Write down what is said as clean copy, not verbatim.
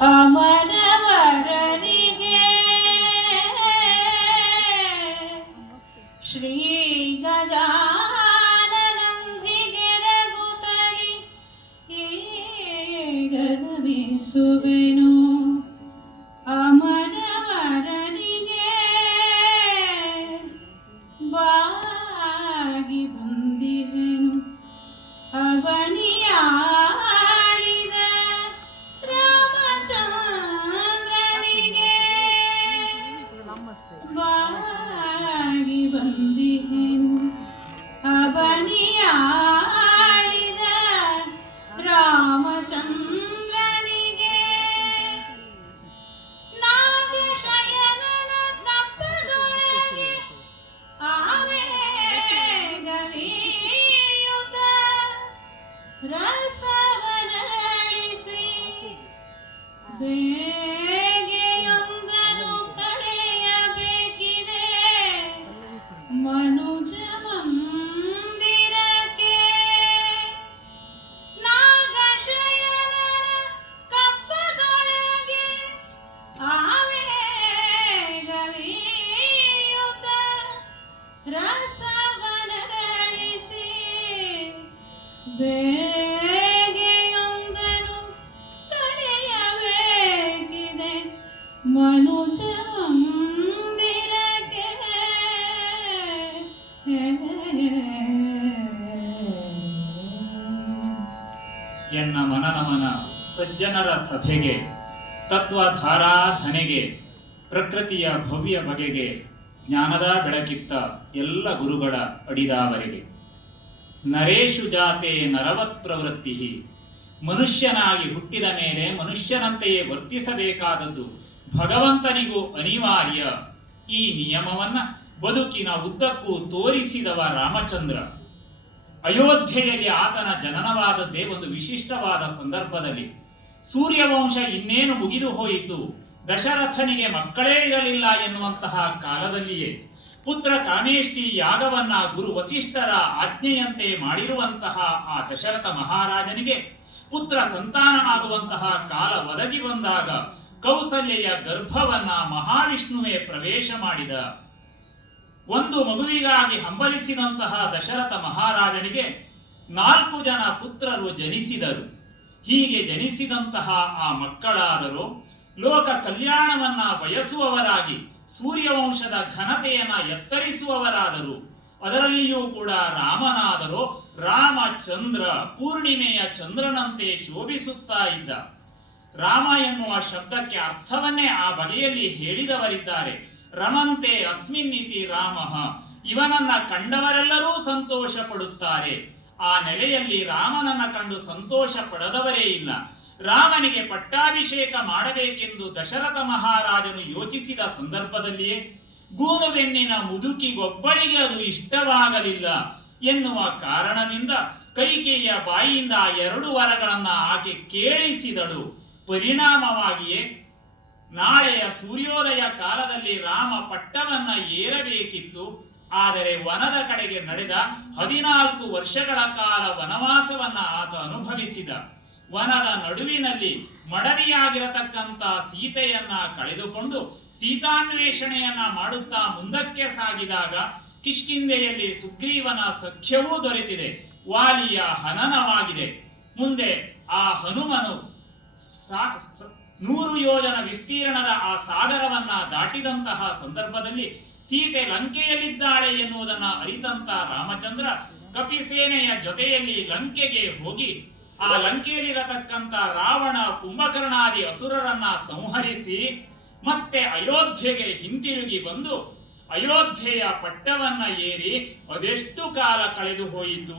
ಅಮರವರರಿಗೆ ಶ್ರೀ ಗಜಾನನಂದ್ರಿಗೆ ರಘುತಲಿ ಏಗನವಿಸುವೆನು. ಅಮರವರರಿಗೆ ಬಾಗಿ ಬಂದಿಹೆನು. ಅವನಿಯಾಳಿದ ರಾಮಚಂದ್ರನಿಗೆ ಬಾಗಿ ಬಂದಿಹೆನು. ಅವನಿಯಾಳಿದ ರಾಮಚಂದ್ರನಿಗೆ ನಾಗಶಯನನ ಕಪ್ಪದೊಳಗೆ ಆವೇಗವೀಯುತ ರಸವನಳಿಸಿ ಬೇಗೆಯೊಂದನು ಕಳೆಯಬೇಕಿದೆ ಮನುಜ ಮಂದಿರಕ್ಕೆ. ನಾಗಶಯನನ ಕಪ್ಪದೊಳಗೆ ಆವೇಗವೀಯುತ ರಸವನರಳಿಸಿ ಬೇಗೆಯೊಂದನು ಕಳೆಯಬೇಕಿದೆ ಮನುಜ ಮಂದಿರಕ್ಕೆ. ಎನ್ನ ಮನನಮನ ಸಜ್ಜನರ ಸಭೆಗೆ, ತತ್ವಧಾರಾಧನೆಗೆ, ಪ್ರಕೃತಿಯ ಭವ್ಯ ಬಗೆಗೆ, ಜ್ಞಾನದ ಬೆಳಕಿತ್ತ ಎಲ್ಲ ಗುರುಗಳ ಅಡಿದಾವರೆಗೆ. ನರೇಶು ಜಾತೆ ನರವತ್ ಪ್ರವೃತ್ತಿ. ಮನುಷ್ಯನಾಗಿ ಹುಟ್ಟಿದ ಮೇಲೆ ಮನುಷ್ಯನಂತೆಯೇ ವರ್ತಿಸಬೇಕಾದದ್ದು ಭಗವಂತನಿಗೂ ಅನಿವಾರ್ಯ. ಈ ನಿಯಮವನ್ನ ಬದುಕಿನ ಉದ್ದಕ್ಕೂ ತೋರಿಸಿದವ ರಾಮಚಂದ್ರ. ಅಯೋಧ್ಯೆಯಲ್ಲಿ ಆತನ ಜನನವಾದದ್ದೇ ಒಂದು ವಿಶಿಷ್ಟವಾದ ಸಂದರ್ಭದಲ್ಲಿ. ಸೂರ್ಯವಂಶ ಇನ್ನೇನು ಮುಗಿದು ಹೋಯಿತು, ದಶರಥನಿಗೆ ಮಕ್ಕಳೇ ಇರಲಿಲ್ಲ ಎನ್ನುವಂತಹ ಕಾಲದಲ್ಲಿಯೇ ಪುತ್ರ ಕಾಮೇಷ್ಟಿ ಯಾಗವನ್ನ ಗುರು ವಸಿಷ್ಠರ ಆಜ್ಞೆಯಂತೆ ಮಾಡಿರುವಂತಹ ಆ ದಶರಥ ಮಹಾರಾಜನಿಗೆ ಪುತ್ರ ಸಂತಾನವಾಗುವಂತಹ ಕಾಲ ಒದಗಿ ಬಂದಾಗ ಕೌಸಲ್ಯೆಯ ಗರ್ಭವನ್ನ ಮಹಾವಿಷ್ಣುವೇ ಪ್ರವೇಶ ಮಾಡಿದ. ಒಂದು ಮಗುವಿಗಾಗಿ ಹಂಬಲಿಸಿದಂತಹ ದಶರಥ ಮಹಾರಾಜನಿಗೆ 4 ಜನ ಪುತ್ರರು ಜನಿಸಿದರು. ಹೀಗೆ ಜನಿಸಿದಂತಹ ಆ ಮಕ್ಕಳಾದರೂ ಲೋಕ ಕಲ್ಯಾಣವನ್ನ ಬಯಸುವವರಾಗಿ ಸೂರ್ಯವಂಶದ ಘನತೆಯನ್ನ ಎತ್ತರಿಸುವವರಾದರು. ಅದರಲ್ಲಿಯೂ ಕೂಡ ರಾಮನಾದರೂ ರಾಮಚಂದ್ರ ಪೂರ್ಣಿಮೆಯ ಚಂದ್ರನಂತೆ ಶೋಭಿಸುತ್ತಾ ಇದ್ದ. ರಾಮ ಎನ್ನುವ ಶಬ್ದಕ್ಕೆ ಅರ್ಥವನ್ನೇ ಆ ಬಗೆಯಲ್ಲಿ ಹೇಳಿದವರಿದ್ದಾರೆ. ರಮಂತೆ ಅಸ್ಮಿನ್ನಿತಿ ರಾಮಃ. ಇವನನ್ನ ಕಂಡವರೆಲ್ಲರೂ ಸಂತೋಷ ಪಡುತ್ತಾರೆ. ಆ ನೆಲೆಯಲ್ಲಿ ರಾಮನನ್ನ ಕಂಡು ಸಂತೋಷ ಪಡದವರೇ ಇಲ್ಲ. ರಾಮನಿಗೆ ಪಟ್ಟಾಭಿಷೇಕ ಮಾಡಬೇಕೆಂದು ದಶರಥ ಮಹಾರಾಜನು ಯೋಚಿಸಿದ ಸಂದರ್ಭದಲ್ಲಿಯೇ ಗೂನುಬೆನ್ನಿನ ಮುದುಕಿಗೊಬ್ಬಳಿಗೆ ಅದು ಇಷ್ಟವಾಗಲಿಲ್ಲ ಎನ್ನುವ ಕಾರಣದಿಂದ ಕೈಕೇಯಿಯ ಬಾಯಿಯಿಂದ 2 ವರಗಳನ್ನ ಆಕೆ ಕೇಳಿಸಿದಳು. ಪರಿಣಾಮವಾಗಿಯೇ ನಾಳೆಯ ಸೂರ್ಯೋದಯ ಕಾಲದಲ್ಲಿ ರಾಮ ಪಟ್ಟವನ್ನ ಏರಬೇಕಿತ್ತು. ಆದರೆ ವನದ ಕಡೆಗೆ ನಡೆದ 14 ವರ್ಷಗಳ ಕಾಲ ವನವಾಸವನ್ನ ಆತ ಅನುಭವಿಸಿದ. ವನದ ನಡುವಿನಲ್ಲಿ ಮಡದಿಯಾಗಿರತಕ್ಕಂಥ ಸೀತೆಯನ್ನ ಕಳೆದುಕೊಂಡು ಸೀತಾನ್ವೇಷಣೆಯನ್ನ ಮಾಡುತ್ತಾ ಮುಂದಕ್ಕೆ ಸಾಗಿದಾಗ ಕಿಷ್ಕಿಂಧೆಯಲ್ಲಿ ಸುಗ್ರೀವನ ಸಖ್ಯವೂ ದೊರೆತಿದೆ. ವಾಲಿಯ ಹನನವಾಗಿದೆ. ಮುಂದೆ ಆ ಹನುಮನು 100 ಯೋಜನ ವಿಸ್ತೀರ್ಣದ ಆ ಸಾಗರವನ್ನ ದಾಟಿದಂತಹ ಸಂದರ್ಭದಲ್ಲಿ ಸೀತೆ ಲಂಕೆಯಲ್ಲಿದ್ದಾಳೆ ಎನ್ನುವುದನ್ನ ಅರಿತಂತ ರಾಮಚಂದ್ರ ಕಪಿಸೇನೆಯ ಜೊತೆಯಲ್ಲಿ ಲಂಕೆಗೆ ಹೋಗಿ ಆ ಲಂಕೆಯಲ್ಲಿರತಕ್ಕಂಥ ರಾವಣ ಕುಂಭಕರ್ಣಾದಿ ಅಸುರರನ್ನ ಸಂಹರಿಸಿ ಮತ್ತೆ ಅಯೋಧ್ಯೆಗೆ ಹಿಂತಿರುಗಿ ಬಂದು ಅಯೋಧ್ಯೆಯ ಪಟ್ಟವನ್ನ ಏರಿ ಅದೆಷ್ಟು ಕಾಲ ಕಳೆದು ಹೋಯಿತು.